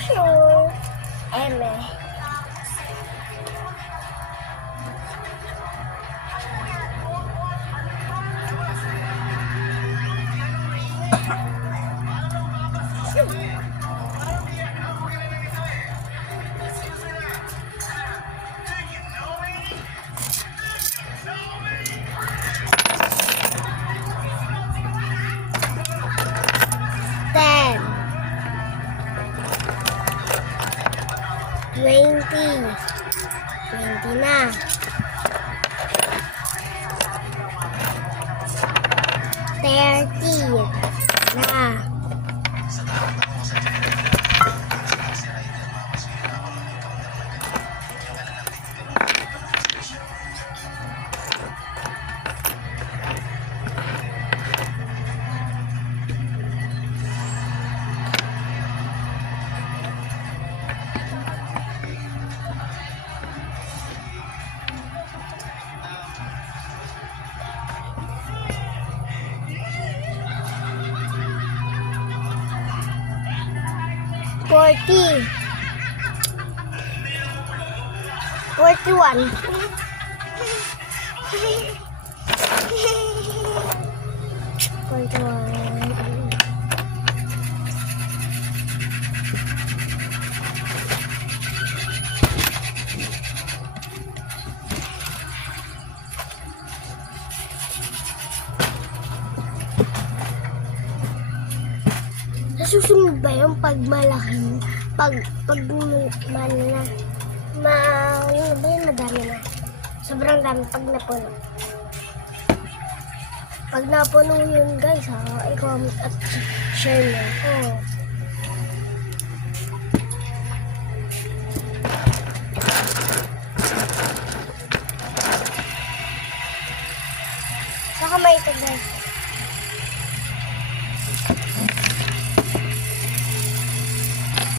sure. Eme. Ten. 20 na. 30 na. 40. 41. 41. Nasusunod ba yung pag malaking, pag madami na. Sobrang dami pag napuno. Pag napuno yun guys i-comment at share nyo. Saka may ito guys.